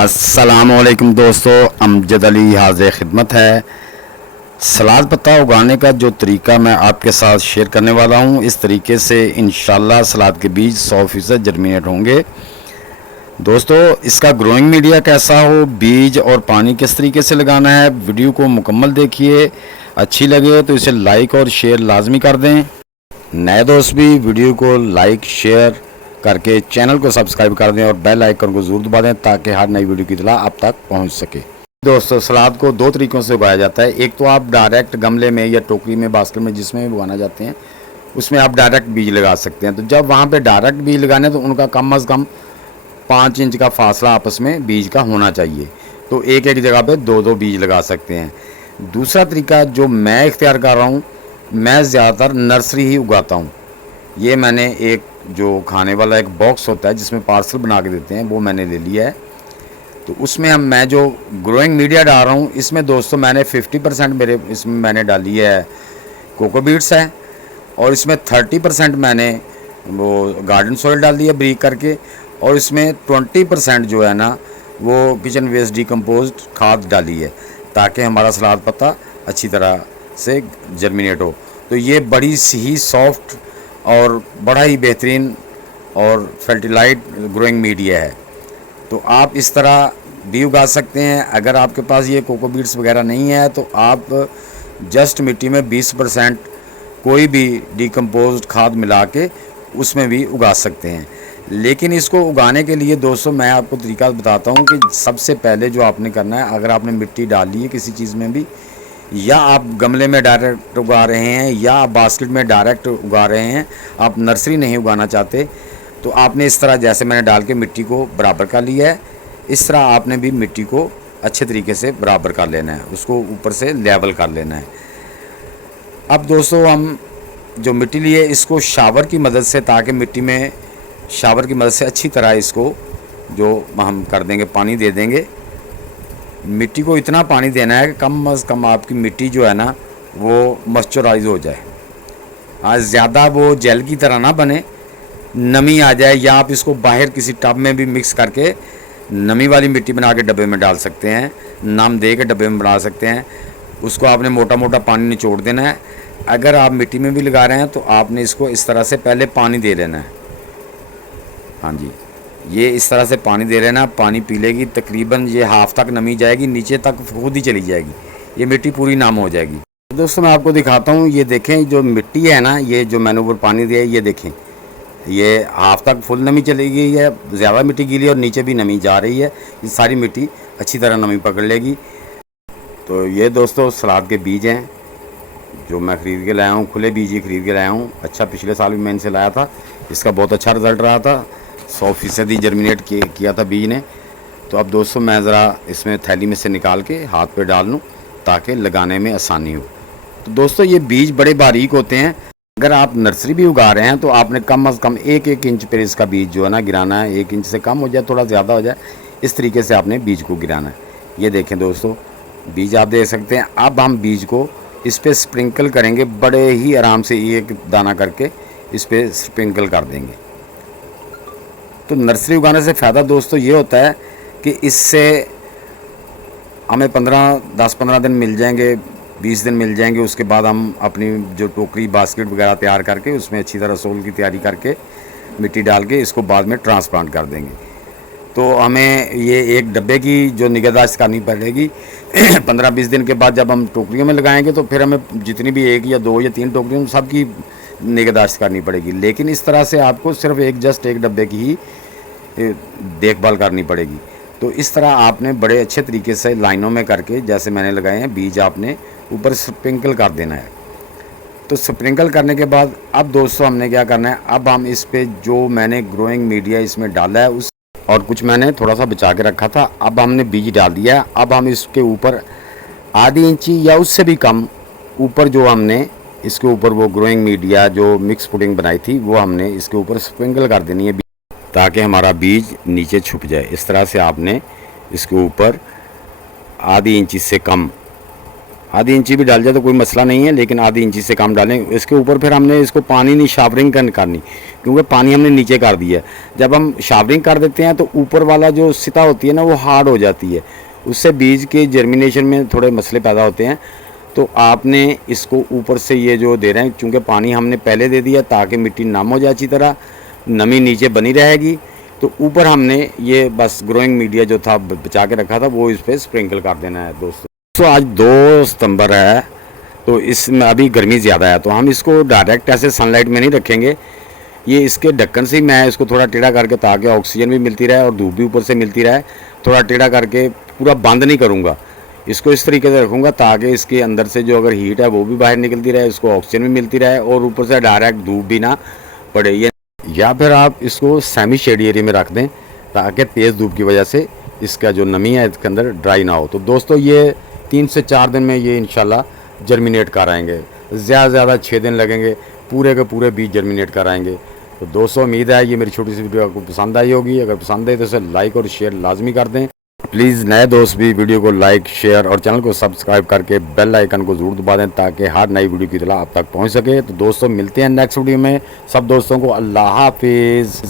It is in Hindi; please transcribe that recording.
अस्सलामुअलैकुम दोस्तों, अमजद अली हाज़िर खिदमत है। सलाद पत्ता उगाने का जो तरीका मैं आपके साथ शेयर करने वाला हूँ, इस तरीके से इंशाल्लाह सलाद के बीज 100% जर्मिनेट होंगे। दोस्तों, इसका ग्रोइंग मीडिया कैसा हो, बीज और पानी किस तरीके से लगाना है, वीडियो को मुकम्मल देखिए। अच्छी लगे तो इसे लाइक और शेयर लाजमी कर दें। नए दोस्त भी वीडियो को लाइक शेयर करके चैनल को सब्सक्राइब कर दें और बेल आइकन को ज़रूर दबा दें ताकि हर नई वीडियो की इत्तला आप तक पहुंच सके। दोस्तों, सलाद को दो तरीक़ों से उगाया जाता है। एक तो आप डायरेक्ट गमले में या टोकरी में, बास्केट में, जिसमें भी उगाना चाहते हैं उसमें आप डायरेक्ट बीज लगा सकते हैं। तो जब वहाँ पे डायरेक्ट बीज लगाने तो उनका कम अज़ कम 5 इंच का फासला आपस में बीज का होना चाहिए। तो एक एक जगह पे दो दो बीज लगा सकते हैं। दूसरा तरीका जो मैं इख्तियार कर रहा हूँ, मैं ज़्यादातर नर्सरी ही उगाता हूँ। ये मैंने एक जो खाने वाला एक बॉक्स होता है जिसमें पार्सल बना के देते हैं, वो मैंने ले लिया है। तो उसमें मैं जो ग्रोइंग मीडिया डाल रहा हूँ, इसमें दोस्तों मैंने 50% मेरे इसमें मैंने डाली है कोकोबीट्स है, और इसमें 30% मैंने वो गार्डन सॉइल डाल दी है ब्रीक करके, और इसमें 20% जो है ना वो किचन वेस्ट डिकम्पोज्ड खाद डाली है ताकि हमारा सलाद पत्ता अच्छी तरह से जर्मिनेट हो। तो ये बड़ी ही सॉफ्ट और बड़ा ही बेहतरीन और फर्टिलाइट ग्रोइंग मीडिया है। तो आप इस तरह भी उगा सकते हैं। अगर आपके पास ये कोकोबीट्स वगैरह नहीं है तो आप जस्ट मिट्टी में 20% कोई भी डिकम्पोज्ड खाद मिला के उसमें भी उगा सकते हैं। लेकिन इसको उगाने के लिए दोस्तों मैं आपको तरीका बताता हूँ कि सबसे पहले जो आपने करना है, अगर आपने मिट्टी डाली है किसी चीज़ में भी, या आप गमले में डायरेक्ट उगा रहे हैं या आप बास्केट में डायरेक्ट उगा रहे हैं, आप नर्सरी नहीं उगाना चाहते, तो आपने इस तरह जैसे मैंने डाल के मिट्टी को बराबर कर लिया है, इस तरह आपने भी मिट्टी को अच्छे तरीके से बराबर कर लेना है, उसको ऊपर से लेवल कर लेना है। अब दोस्तों हम जो मिट्टी लिए इसको शावर की मदद से, ताकि मिट्टी में शावर की मदद से अच्छी तरह इसको जो हम कर देंगे, पानी दे देंगे। मिट्टी को इतना पानी देना है कि कम अज़ कम आपकी मिट्टी जो है ना वो मॉइस्चराइज हो जाए। आज ज़्यादा वो जेल की तरह ना बने, नमी आ जाए। या आप इसको बाहर किसी टब में भी मिक्स करके नमी वाली मिट्टी बना के डब्बे में डाल सकते हैं, नाम दे के डब्बे में बना सकते हैं। उसको आपने मोटा मोटा पानी निचोड़ देना है। अगर आप मिट्टी में भी लगा रहे हैं तो आपने इसको इस तरह से पहले पानी दे लेना है। हाँ जी, ये इस तरह से पानी दे रहे ना, पानी पी लेगी, तकरीबन ये हाफ तक नमी जाएगी, नीचे तक खुद ही चली जाएगी, ये मिट्टी पूरी नाम हो जाएगी। दोस्तों मैं आपको दिखाता हूँ, ये देखें जो मिट्टी है ना, ये जो मैंने ऊपर पानी दिया है, ये देखें ये हाफ तक फुल नमी चली गई है, ज़्यादा मिट्टी गीली और नीचे भी नमी जा रही है। ये सारी मिट्टी अच्छी तरह नमी पकड़ लेगी। तो ये दोस्तों सलाद के बीज हैं जो मैं ख़रीद के लाया हूँ, खुले बीज ही ख़रीद के लाया हूँ। अच्छा, पिछले साल भी मैं इनसे लाया था, इसका बहुत अच्छा रिज़ल्ट रहा था, 100% जर्मिनेट किया था बीज ने। तो अब दोस्तों मैं ज़रा इसमें थैली में से निकाल के हाथ पे डाल लूँ ताकि लगाने में आसानी हो। तो दोस्तों ये बीज बड़े बारीक होते हैं। अगर आप नर्सरी भी उगा रहे हैं तो आपने कम अज़ कम 1-1 इंच पर इसका बीज जो है ना गिराना है। 1 इंच से कम हो जाए, थोड़ा ज़्यादा हो जाए, इस तरीके से आपने बीज को गिराना है। ये देखें दोस्तों, बीज आप देख सकते हैं। अब हम बीज को इस पर स्प्रिंकल करेंगे, बड़े ही आराम से एक दाना करके इस पर स्प्रिंकल कर देंगे। तो नर्सरी उगाने से फ़ायदा दोस्तों ये होता है कि इससे हमें 10-15 दिन मिल जाएंगे, 20 दिन मिल जाएंगे। उसके बाद हम अपनी जो टोकरी बास्केट वगैरह तैयार करके उसमें अच्छी तरह सोल की तैयारी करके मिट्टी डाल के इसको बाद में ट्रांसप्लांट कर देंगे। तो हमें ये एक डब्बे की जो निगहदाश्त करनी पड़ेगी 15-20 दिन के बाद जब हम टोकरियों में लगाएंगे तो फिर हमें जितनी भी 1 या 2 या 3 टोकरियों सबकी निगहदाश्त करनी पड़ेगी। लेकिन इस तरह से आपको सिर्फ एक डब्बे की ही देखभाल करनी पड़ेगी। तो इस तरह आपने बड़े अच्छे तरीके से लाइनों में करके, जैसे मैंने लगाए हैं, बीज आपने ऊपर स्प्रिंकल कर देना है। तो स्प्रिंकल करने के बाद अब दोस्तों हमने क्या करना है, अब हम इस पे जो मैंने ग्रोइंग मीडिया इसमें डाला है उस और कुछ मैंने थोड़ा सा बचा के रखा था, अब हमने बीज डाल दिया है। अब हम इसके ऊपर आधी इंची या उससे भी कम ऊपर जो हमने इसके ऊपर वो ग्रोइंग मीडिया जो मिक्स पुडिंग बनाई थी वो हमने इसके ऊपर स्प्रिंकल कर देनी है ताकि हमारा बीज नीचे छुप जाए। इस तरह से आपने इसके ऊपर आधी इंची से कम आधी इंची भी डाल जाए तो कोई मसला नहीं है, लेकिन आधी इंची से कम डालें। इसके ऊपर फिर हमने इसको पानी नहीं शावरिंग करनी, क्योंकि पानी हमने नीचे कर दिया है। जब हम शावरिंग कर देते हैं तो ऊपर वाला जो सिता होती है ना वो हार्ड हो जाती है, उससे बीज के जर्मिनेशन में थोड़े मसले पैदा होते हैं। तो आपने इसको ऊपर से ये जो दे रहे हैं, चूँकि पानी हमने पहले दे दिया ताकि मिट्टी नम हो जाए अच्छी तरह, नमी नीचे बनी रहेगी। तो ऊपर हमने ये बस ग्रोइंग मीडिया जो था बचा के रखा था वो इस पर स्प्रिंकल कर देना है। दोस्तों आज 2 सितंबर है, तो इसमें अभी गर्मी ज़्यादा है, तो हम इसको डायरेक्ट ऐसे सनलाइट में नहीं रखेंगे। ये इसके ढक्कन से ही मैं इसको थोड़ा टेढ़ा करके, ताकि ऑक्सीजन भी मिलती रहे और धूप भी ऊपर से मिलती रहे, थोड़ा टेढ़ा करके पूरा बंद नहीं करूँगा। इसको इस तरीके से रखूँगा ताकि इसके अंदर से जो अगर हीट है वो भी बाहर निकलती रहे, इसको ऑक्सीजन भी मिलती रहे और ऊपर से डायरेक्ट धूप भी ना पड़े। ये या फिर आप इसको सेमी शेड एरिया में रख दें ताकि तेज़ धूप की वजह से इसका जो नमी है इसके अंदर ड्राई ना हो। तो दोस्तों ये 3 से 4 दिन में ये इंशाल्लाह जर्मिनेट कर आएंगे, ज़्यादा से ज़्यादा 6 दिन लगेंगे, पूरे के पूरे बीज जर्मिनेट कर आएंगे। तो दोस्तों उम्मीद है ये मेरी छोटी सी वीडियो आपको पसंद आई होगी। अगर पसंद आई तो इसे लाइक और शेयर लाजमी कर दें। प्लीज़ नए दोस्त भी वीडियो को लाइक शेयर और चैनल को सब्सक्राइब करके बेल आइकन को ज़रूर दबा दें ताकि हर नई वीडियो की इत्तला आप तक पहुंच सके। तो दोस्तों मिलते हैं नेक्स्ट वीडियो में। सब दोस्तों को अल्लाह हाफिज़।